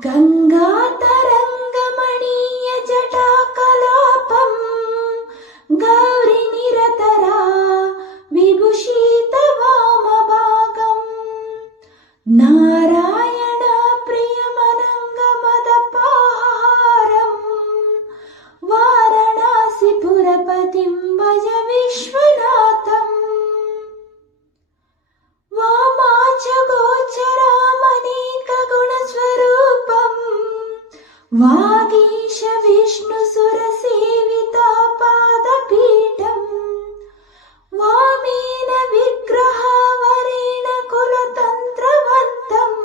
गङ्गातरङ्गमणीयजटाकलापं गौरीनिरतरा विभूषितवामभागम् नारायणप्रियमनङ्गमदपाहारं वाराणसीपुरपतिं भज विश्वनाथम् वामाचगोचरामनेकगुणस्वरूपम् वागीश विष्णुसुरसेवितापादपीठम् वामेन विग्रहावरेण कुलतन्त्रवन्तम्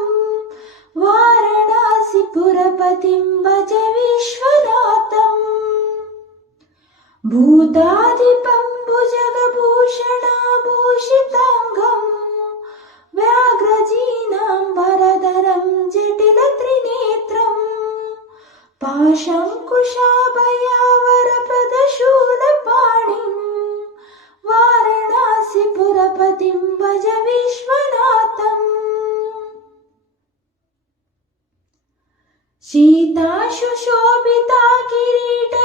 वाराणसीपुरपतिं भज विश्वनाथम् भूताधिपं भुजगभूषणाभूषिताङ्गम् व्याघ्रजीनाम्बरधरं जटिलत्रिनेत्रम् पाशङ्कुशाभयावरप्रदशूलपाणिं वाराणसीपुरपतिं भज विश्वनाथम् शीताशुशोभिता किरीटविराजमानं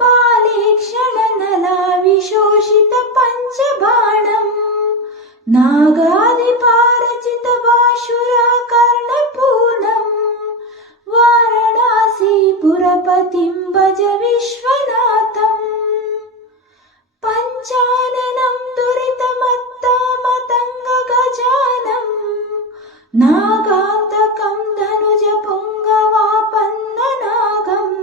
पालेक्षणनलाविशोषितपञ्चबाणम् नागादिपारचितवाशुराकर्णपूर्णम् वाराणसीपुरपतिं भज विश्वनाथम् पञ्चाननं दुरितमत्तामतङ्गगजानम् नागान्तकं धनुजपुङ्गवापन्ननागम्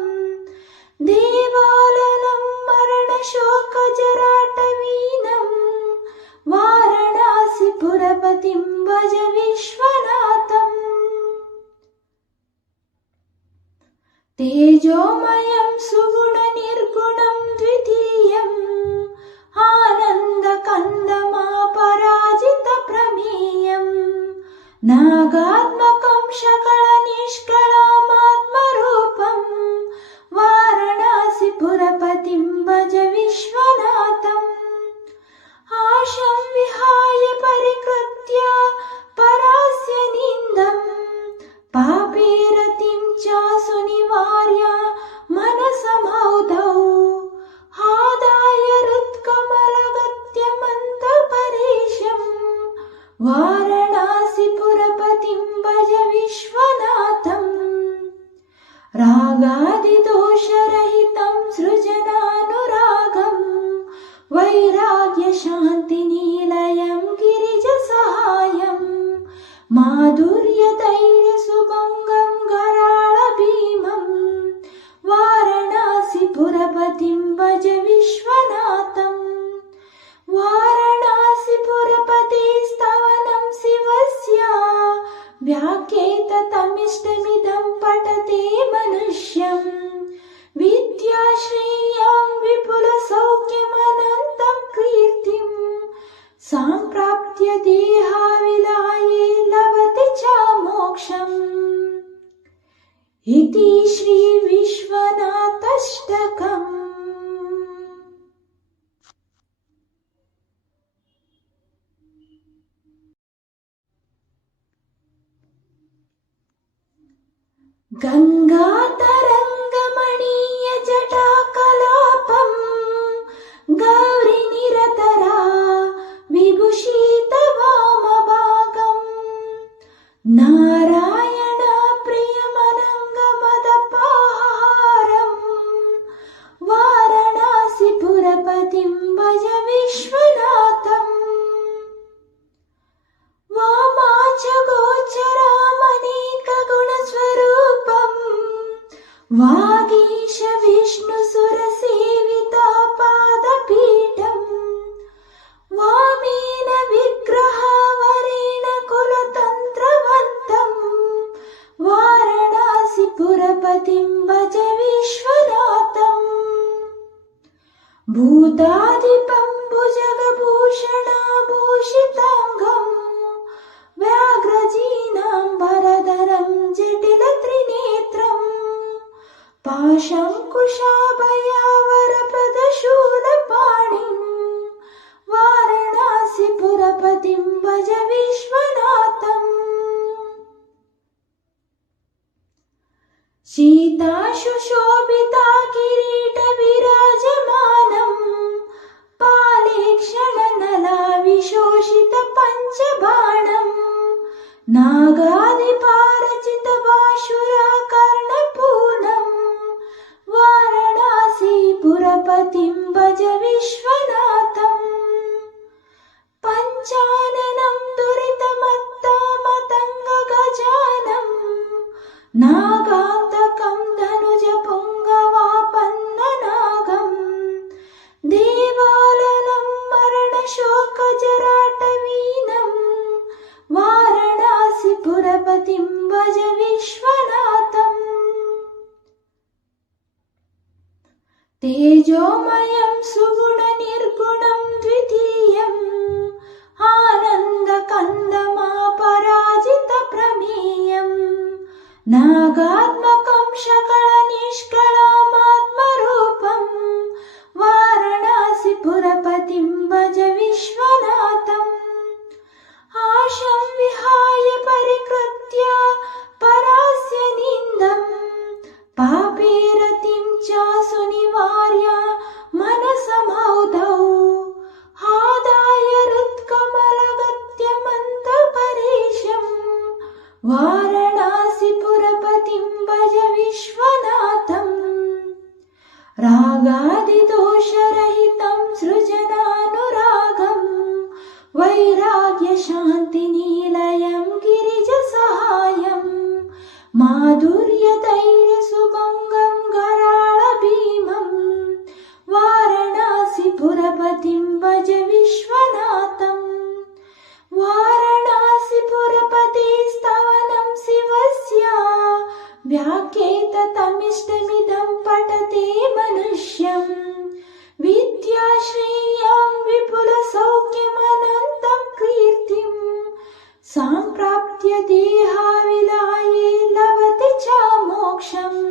देवालनं मरणशोकजराटवीनम् वाराणसीपुरपतिं भज विश्वनाथम् तेजोमयं सुगुणनिर्गुणं द्वितीयम् आनन्दकन्दमापराजितप्रमेयम् नागात्मकं शकलनिष्कळमात्मरूपम् वाराणसीपुरपतिं भज विश्वनाथम् आशं विहाय परिकृत्य परास्य निन्दम् पापेरतिं च सुनिवार्य मनसमौधौ आदाय हृत्कमलगत्यमन्तपरेशम् वाराणसीपुरपतिं भज विश्वनाथम् रागादिदोषरहितं सृजनानुरागम् वैराग्यशान्तिनिलयं गिरिजसहायम् माधुर्यधैर्यसुभङ्गं कराळभीमम् वाराणसीपुरपतिं भज विश्वनाथम् वाराणसीपुरपते स्तवनं शिवस्य व्याख्येततमिष्टमिदं पठते मनुष्यम् विद्याश्रेयां विपुलसौख्यमनन्तं कीर्तिं सम्प्राप्य देहाविलाये लभते च मोक्षम् इति श्री विश्वनाथाष्टकम्। गङ्गातरङ्गमणीयजटाकलापं गौरीनिरतरा विभूषितवामभागम् नारायणप्रियमनङ्गमदपाहारं वाराणसीपुरपतिं भज विश्वनाथम् वामाचगोचरामनेकगुणस्वरूपम् वागीश विष्णुसुरसेवितापादपीठम् वामेन विग्रहावरेण कुलतन्त्रवन्तम् वाराणसीपुरपतिं भज विश्वनाथम् भूताधिपं भुजगभूषणाभूषिताङ्गम् व्याघ्रजीनाम्बरधरं जटिलत्रिनेत्रम् पाशङ्कुशाभयावरप्रदशूलपाणिं वाराणसीपुरपतिं भज विश्वनाथम् शीताशुशोभिता किरीटविराजमानम् पालेक्षणनलाविशोषितपञ्चबाणम् नागादिपारचितवाशुराकर्णपूर्णम् वाराणसीपुरपतिं भज विश्वनाथम् पञ्चाननं दुरितमत्तामतङ्गगजानम् नागान्तकं धनुजपुङ्गवापन्ननागम् देवालनं मरणशोकजराटवीनम् वाराणसीपुरपतिं भज विश्वनाथम् तेजोमयं सुगुणनिर्गुणं द्वितीयम् आनन्दकन्दमापराजितप्रमेयम् नागात्मकं शकलनिष्कळमात्मरूपम् वाराणसीपुरपतिं भज विश्वनाथम् आशं विहाय परिकृत्य परास्य निन्दम् पापेरतिं च सुनिवार्य मनसमौधौ आदाय हृत्कमलगत्यमन्तपरेशम् वाराणसीपुरपतिं भज विश्वनाथम् रागादिदोषरहितं सृजनानुरागम् वैराग्यशान्तिनिलयं गिरिजसहायम् माधुर्यधैर्यसुभङ्गं कराळभीमम् वाराणसीपुरपतिं भज विश्वनाथम् वाराणसीपुरपते स्तवनं शिवस्य व्याख्येततमिष्टमिदं पठते मनुष्यम् विद्याश्रेयां विपुलसौख्यमनन्तं कीर्तिं सम्प्राप्य देहाविलाये लभते च मोक्षम्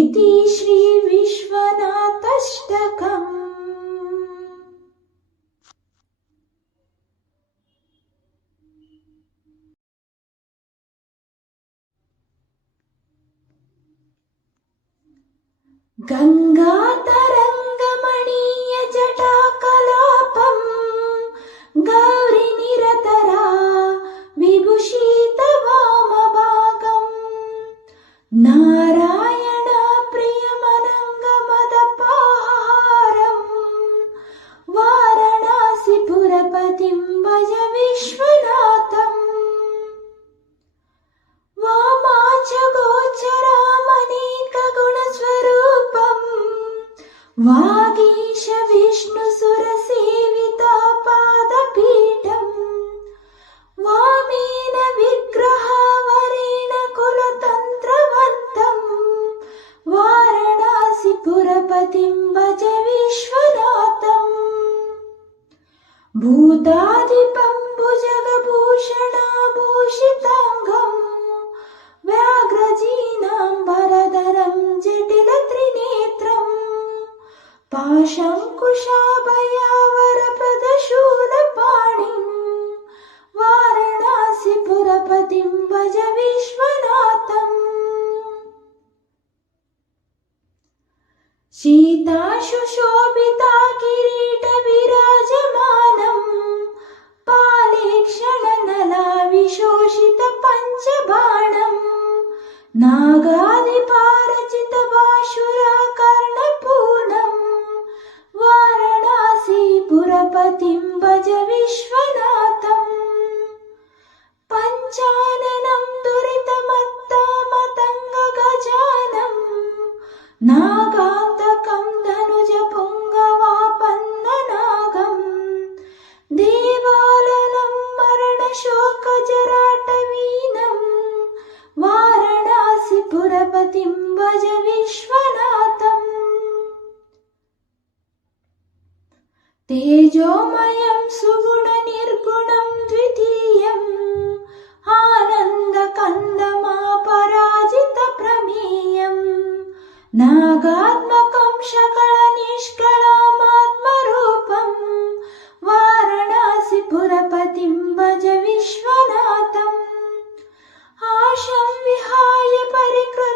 इति श्री विश्वनाथाष्टकम्। गङ्गातरङ्गमणीयजटाकलापम् गौरीनिरतरा विभूषितवामभागम् नारायणप्रियमनङ्गमदपाहारम् वाराणसीपुरपतिं भज विश्वनाथम् वामाचगोचरामनेकगुणस्वरूपम् वागीश विष्णुसुरसेवितापादपीठम् वामेन विग्रहावरेण कुलतन्त्रवन्तम् वाराणसीपुरपतिं भज विश्वनाथम् भूताधिपं भुजगभूषणाभूषिताङ्गम् व्याघ्रजीनाम्बरधरं जटिलत्रिनेत्रम् पाशङ्कुशाभयावरप्रदशूलपाणिम् वाराणसीपुरपतिं भज विश्वनाथम् शीताशुशोभिता किरीटविराजमानम् पालेक्षणनलाविशोषितपञ्चबाणम् नागादिपारचितवाशुराकर्णपूर्णम् वाराणसीपुरपतिं भज विश्वनाथम् पञ्चाननं दुरितमत्तामतङ्गगजानम् नागान्तकं धनुजपुङ्गवापन्ननागम् देवालनं मरणशोकजराटवीनम् वाराणसीपुरपतिं भज विश्वनाथम् तेजोमयं सुगुणनिर्गुणं द्वितीयम् आनन्दकन्दमापराजितप्रमेयम् नागात्मकं शकलनिष्कळमात्मरूपम् वाराणसीपुरपतिं भज विश्वनाथम् आशं विहाय परिकृत्य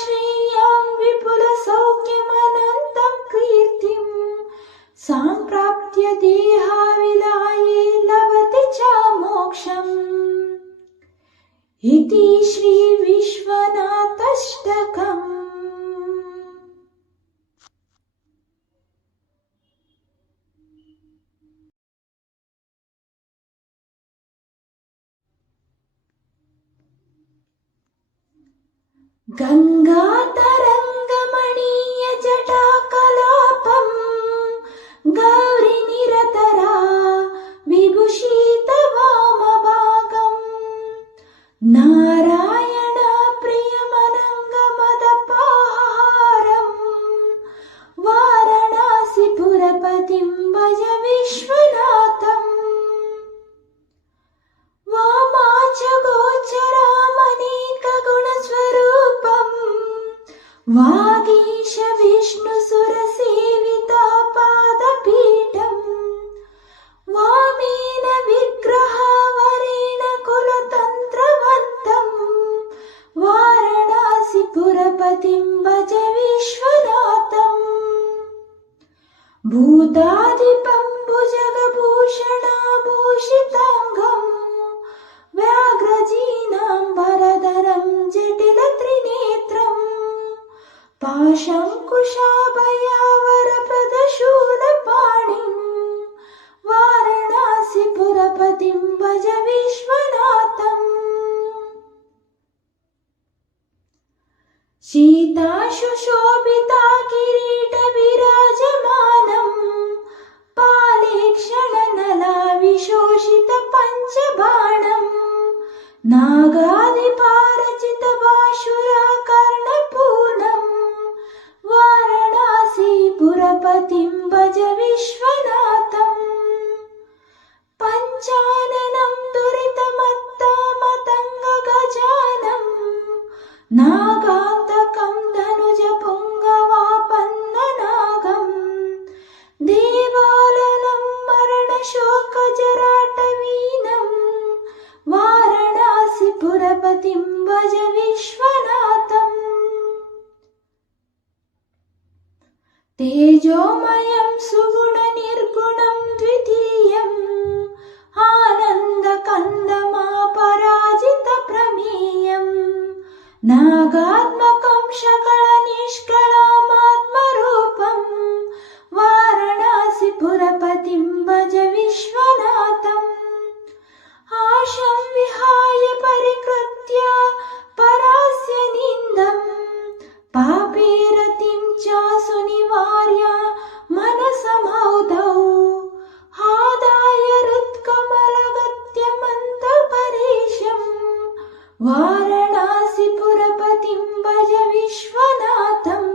श्रेयां विपुलसौख्यमनन्तं कीर्तिं सम्प्राप्य देहाविलाये लभते च मोक्षम् इति श्रीविश्वनाथाष्टकम्। गङ्गातरङ्गमणीयजटाकलापम् गौरीनिरतरा विभूषितवामभागम् नारायणप्रियमनङ्गमदपाहारम् वाराणसीपुरपतिं भज विश्वनाथम्। वामाचगोचरामनेकगुणस्वरूपम् वागीश विष्णुसुरसेवितापादपीठम् वामेन विग्रहावरेण कुलतन्त्रवन्तम् वाराणसीपुरपतिं भज विश्वनाथम्। भूताधिपं भुजगभूषणाभूषिताङ्गम् व्याघ्रजीनाम्बरधरं जटिलत्रिनेत्रम् पाशङ्कुशाभयावरप्रदशूलपाणिं वाराणसीपुरपतिं भज विश्वनाथम्। शीताशुशोभिता किरीटविराजमानम् पालेक्षणनलाविशोषितपञ्चबाणम् नागादिपारचितबाशुराकर्णपूर्णम् वाराणसीपुरपतिं भज विश्वनाथम्। पञ्चाननं दुरितमत्तामतङ्गगजानम् नागान्तकं धनुजपुङ्गवापन्ननागम् देवालनं मरणशोकजराटवीनम् वाराणसीपुरपतिं भज विश्वनाथम्। तेजोमयं सुगुणनिर्गुणं द्वितीयम् आनन्दकन्दमापराजितप्रमेयम् नागात्मकं शकलनिष्कळमात्मरूपम् वाराणसीपुरपतिं भज विश्वनाथम्। आशं विहाय परिकृत्य परास्य निन्दम् पापेरतिं च सुनिवार्य मनसमौधौ आदाय हृत्कमलगत्यमन्तपरेशम् वाराणसीपुरपतिं भज विश्वनाथम्।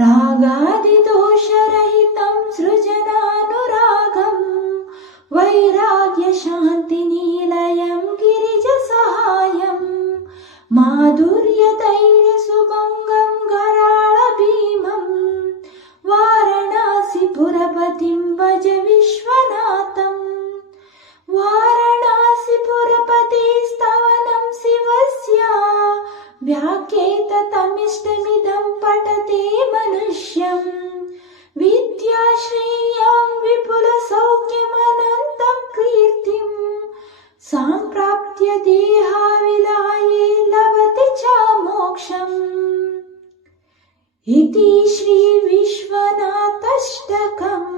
रागादिदोषरहितं सृजनानुरागम् वैराग्यशान्तिनिलयं गिरिजसहायम् माधुर्यधैर्यसुभङ्गं कराळभीमम् वाराणसीपुरपतिं भज विश्वनाथम्। वाराणसीपुरपते स्तवनं शिवस्य व्याख्येततमिष्टमिदं पठते मनुष्यम् विद्याश्रेयां विपुलसौख्यमनन्तं कीर्तिं सम्प्राप्य देहाविलाये लभते च मोक्षम् इति श्रीविश्वनाथाष्टकम्।